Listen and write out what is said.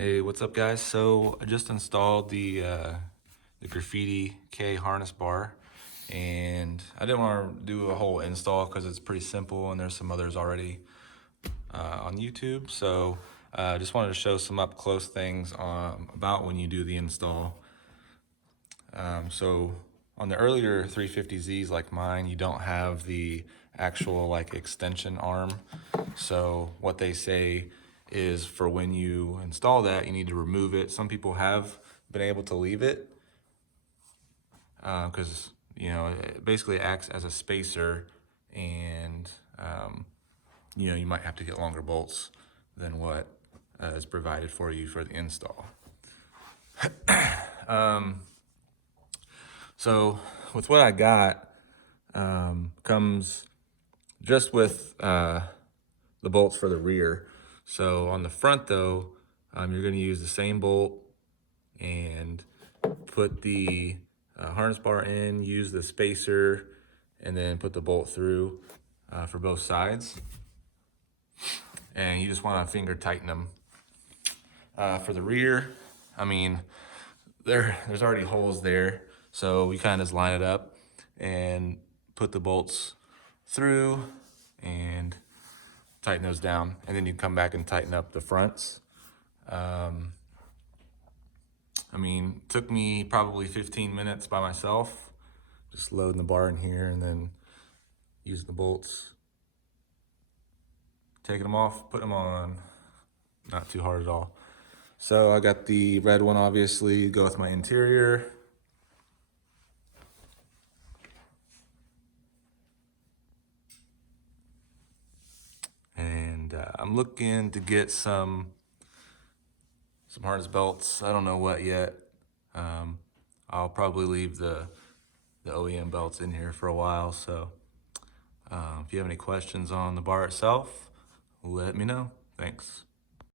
Hey, what's up, guys? So I just installed the Graffiti K Harness Bar, and I didn't want to do a whole install because it's pretty simple, and there's some others already on YouTube. So I just wanted to show some up close things about when you do the install. So on the earlier 350Zs like mine, you don't have the actual like extension arm. So what they say is for when you install that, you need to remove it. Some people have been able to leave it because it basically acts as a spacer, and you might have to get longer bolts than what is provided for you for the install. So with what I got, comes just with the bolts for the rear. So on the front though, you're gonna use the same bolt and put the harness bar in, use the spacer, and then put the bolt through for both sides. And you just wanna finger tighten them. For the rear, there's already holes there, so we kind of just line it up and put the bolts through and tighten those down, and then you come back and tighten up the fronts. Took me probably 15 minutes by myself, just loading the bar in here and then using the bolts, taking them off, putting them on. Not too hard at all. So I got the red one, obviously, go with my interior. And I'm looking to get some harness belts. I don't know what yet. I'll probably leave the OEM belts in here for a while. So if you have any questions on the bar itself, let me know. Thanks.